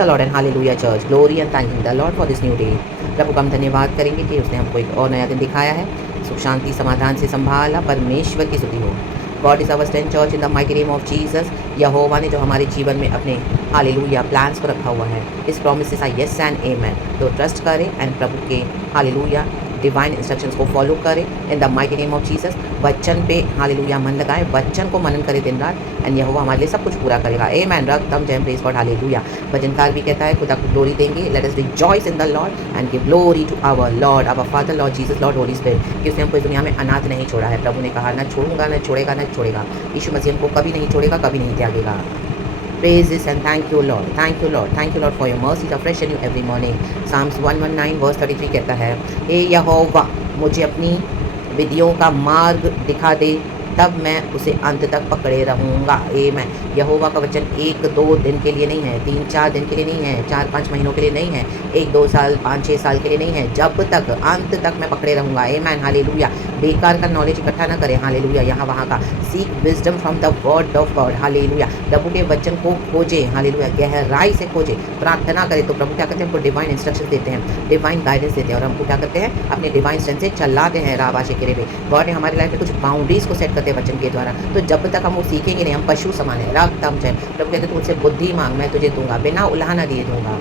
The Lord and hallelujah church, glory and thanking the Lord for this new day. प्रभु का हम धन्यवाद करेंगे कि उसने हमको एक और नया दिन दिखाया है, सुख शांति समाधान से संभाला। परमेश्वर की स्तुति हो। God is our strength church in the mighty name of Jesus. यहोवा ने जो हमारे जीवन में अपने हालेलुया प्लान्स को रखा हुआ है, इस प्रोमिसेस आर यस एंड आमेन। तो ट्रस्ट करें एंड प्रभु के हालेलुया डिवाइन इंस्ट्रक्शंस को फॉलो करें इन the mighty name of Jesus. वचन पे हालेलुया मन लगाएं, वचन को मनन करें दिन रात, एंड यहोवा हमारे लिए सब कुछ पूरा करेगा। आमेन। रख तम जय प्रेज गॉड हालेलुया। भजनकार भी कहता है खुदा को ग्लोरी देंगे, let us rejoice in the Lord and give glory to our Lord, our father Lord Jesus Lord Holy Spirit, कि उसने हमको इस दुनिया में अनाथ नहीं छोड़ा है। प्रभु ने कहा ना छोड़ूंगा, न छोड़ेगा, न छोड़ेगा। यीशु मसीह हमको कभी नहीं छोड़ेगा, कभी नहीं त्यागेगा। Praises and thank you Lord, thank you Lord, thank you Lord for your mercies are fresh and new every morning. Psalms 119 verse 33 कहता है, हे यहोवा मुझे अपनी विधियों का मार्ग दिखा दे, तब मैं उसे अंत तक पकड़े रहूँगा। आमेन। यहोवा का वचन 1-2 दिन के लिए नहीं है, 3-4 दिन के लिए नहीं है, 4-5 महीनों के लिए नहीं है, 1-2 साल 5-6 साल के लिए नहीं है, जब तक अंत तक मैं पकड़े रहूँगा। आमेन। हालेलुया। बेकार का नॉलेज इकट्ठा ना करें। हालेलुया। यहाँ वहाँ का seek wisdom from the word of God. Hallelujah. प्रभु के वचन को खोजें। हालेलुया। गहराई से खोजें, प्रार्थना करें। तो प्रभु क्या करते हैं, हमको डिवाइन इंस्ट्रक्शन देते हैं, डिवाइन गाइडेंस देते हैं, और हमको क्या करते हैं, अपने डिवाइन स्ट्रेंथ से चलाते हैं राबाशे के लिए। गॉड ने हमारी लाइफ में कुछ बाउंड्रीज को सेट करते हैं वचन के द्वारा। तो जब तक हम वो सीखेंगे नहीं, हम पशु समान है। राग तम जय। प्रभु कहते तू मुझसे बुद्धि मांग, मैं तुझे दूंगा, बिना उलाहना दिए दूंगा।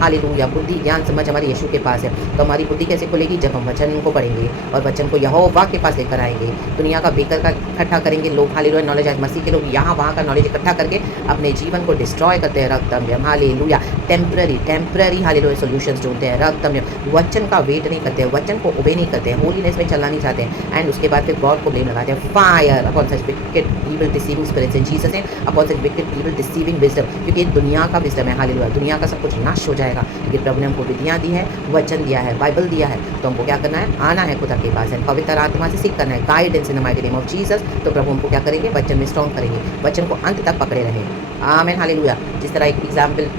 हालेलुया। बुद्धि ज्ञान समझ हमारी यीशु के पास है। तो हमारी बुद्धि कैसे खुलेगी, जब हम वचन को पढ़ेंगे और वचन को यहोवा के पास लेकर आएंगे। दुनिया का बेकर का इकट्ठा करेंगे लोग। हालेलुया। नॉलेज आज मसीह के लोग यहाँ वहाँ का नॉलेज इकट्ठा करके अपने जीवन को डिस्ट्रॉय करते हैं। रक्तम जम। हालेलुया। टेम्पररी हालेलुया सॉल्यूशंस ढूंढते हैं। रक्तम जम। वचन का वेट नहीं करते हैं, वचन को ओबे नहीं करते हैं, होलीनेस में चलना नहीं चाहते हैं, एंड उसके बाद फिर गॉड को ब्लेम लगाते हैं। Fire upon such wicked evil deceiving spirits in Jesus name, upon such wicked evil deceiving wisdom, क्योंकि दुनिया का विजडम है। हालेलुया। दुनिया का सब कुछ नाश हो जाएगा, क्योंकि प्रभु ने हमको विधियाँ दी है, वचन दिया है, बाइबल दिया है। तो हमको क्या करना है, आना है खुदा के पास है, पवित्र आत्मा से सीख करना है, guidance in the mighty name of Jesus. तो प्रभु हमको क्या करेंगे, वचन में स्ट्रॉन्ग करेंगे, वचन को अंत तक पकड़े रहें। आमेन। हालेलुया। जिस तरह एक एग्जाम्पल,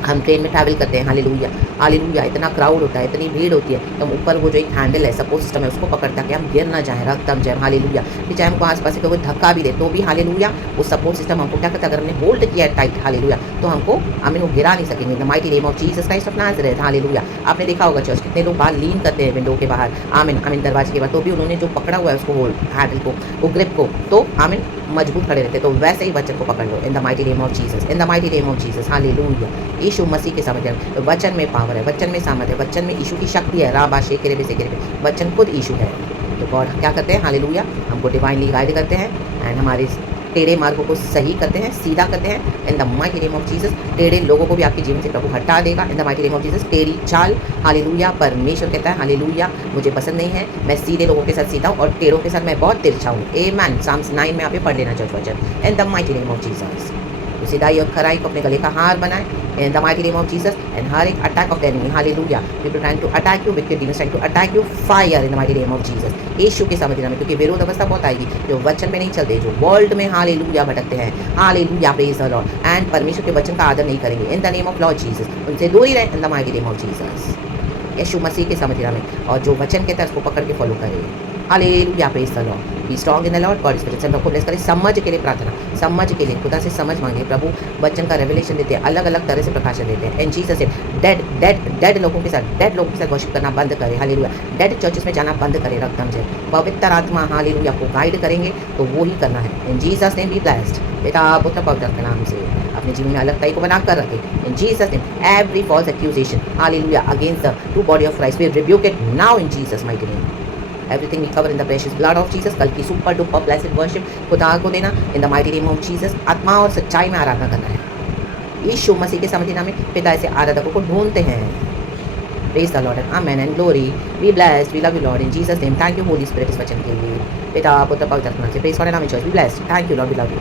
हम ट्रेन में ट्रैवल करते हैं। हालेलुया। हालेलुया। इतना क्राउड होता है, इतनी भीड़ होती है, तो हम ऊपर वो जो एक हैंडल है, सपोर्ट सिस्टम है, उसको पकड़ता कि हम गिर ना जाएं। रक्तम जय। हालेलुया। कि चाहे हमको आसपास से कोई धक्का भी दे तो भी हालेलुया वो सपोर्ट सिस्टम हमको क्या करता है, अगर हमने होल्ड किया है टाइट, हालेलुया, तो हमको आमीन वो गिरा नहीं सकेंगे। The mighty name of Jesus Christ of Nazareth. Hallelujah. आपने देखा होगा चर्च कितने लोग बाहर लीन करते हैं विंडो के बाहर, आमीन आमीन, दरवाजे के बाहर, तो भी उन्होंने जो पकड़ा हुआ है उसको होल्ड, हैंडल को, वो ग्रिप को, तो आमीन मजबूत खड़े रहते। तो वैसे ही वचन को पकड़ लो in the mighty name of Jesus, in the mighty name of Jesus. Hallelujah. यीशु मसीह के समझ वचन में पावर है, वचन में सामर्थ है, वचन में यीशु की शक्ति है। राबा शेकरे बे सेकरे बे, वचन खुद यीशु है। तो गॉड क्या करते हैं, हालेलुया, हमको डिवाइनली गाइड करते हैं, एंड हमारे टेढ़े मार्गों को सही करते हैं, सीधा करते हैं इन the mighty name of Jesus. टेढ़े लोगों को भी आपके जीवन से प्रभु हटा देगा इन the mighty name of Jesus. टेढ़ी चाल, हालेलुया, परमेश्वर कहता है हालेलुया मुझे पसंद नहीं है, मैं सीधे लोगों के साथ सीधा हूँ और टेढ़ों के साथ मैं बहुत तिरछा हूँ। आमेन। साम्स 9 में आप ये पढ़ लेना चर्च वचन, इन the mighty name of Jesus. तो सीधाई और खराई को अपने गले का हार बनाए in the mighty name of Jesus, and हर एक attack of the enemy, hallelujah, people trying to attack you, wicked demons trying to attack you, fire in the mighty name of Jesus. यीशु के समझना में, क्योंकि विरोध अवस्था बहुत आएगी, जो वचन में नहीं चलते, जो वर्ल्ड में हालेलुया भटकते हैं, hallelujah praise the Lord, and परमेश्वर के वचन का आदर नहीं करेंगे in the name of Lord Jesus, उनसे दूर ही रहे in the mighty name of Jesus. यीशु मसीह के समझना में, और जो वचन कहता है उसको पकड़ के फॉलो करें। Hallelujah praise the Lord. Be strong in the Lord, God is spirit. को ब्लेस करें। समझ के लिए प्रार्थना, समझ के लिए खुदा से समझ मांगे। प्रभु वचन का रेवलेशन देते हैं, अलग अलग तरह से प्रकाशन देते हैं। एंड जीसस से डेड लोगों के साथ वर्शिप करना बंद करें। हालेलुया। डेड चर्चेस में जाना बंद करें। रक्तम से पवित्र आत्मा हालेलुया को गाइड करेंगे, तो वो ही करना है। इन जीसस नेम बी ब्लेस्ड। बेटा पुत्र पवित्र के नाम से अपने जीवन में अलग तय को बना कर रखें in Jesus name. Every false accusation hallelujah against the true body of Christ we rebuke it now in Jesus mighty name. Everything we cover in the precious blood of Jesus। कल की सुपर डुपर ब्लेस्ड वर्शिप खुदा को देना इन the mighty name of Jesus. आत्मा और सच्चाई में आराधना करना है। यीशु मसीह के समझना में पिता ऐसे आराधकों को ढूंढते हैं। Praise the Lord, amen and glory. We blessed, we love you Lord in Jesus name. Thank you Holy Spirit इस वचन के लिए। पिता पुत्र पवित्र आत्मा से praise God and amen church. We blessed, thank you Lord, we love you.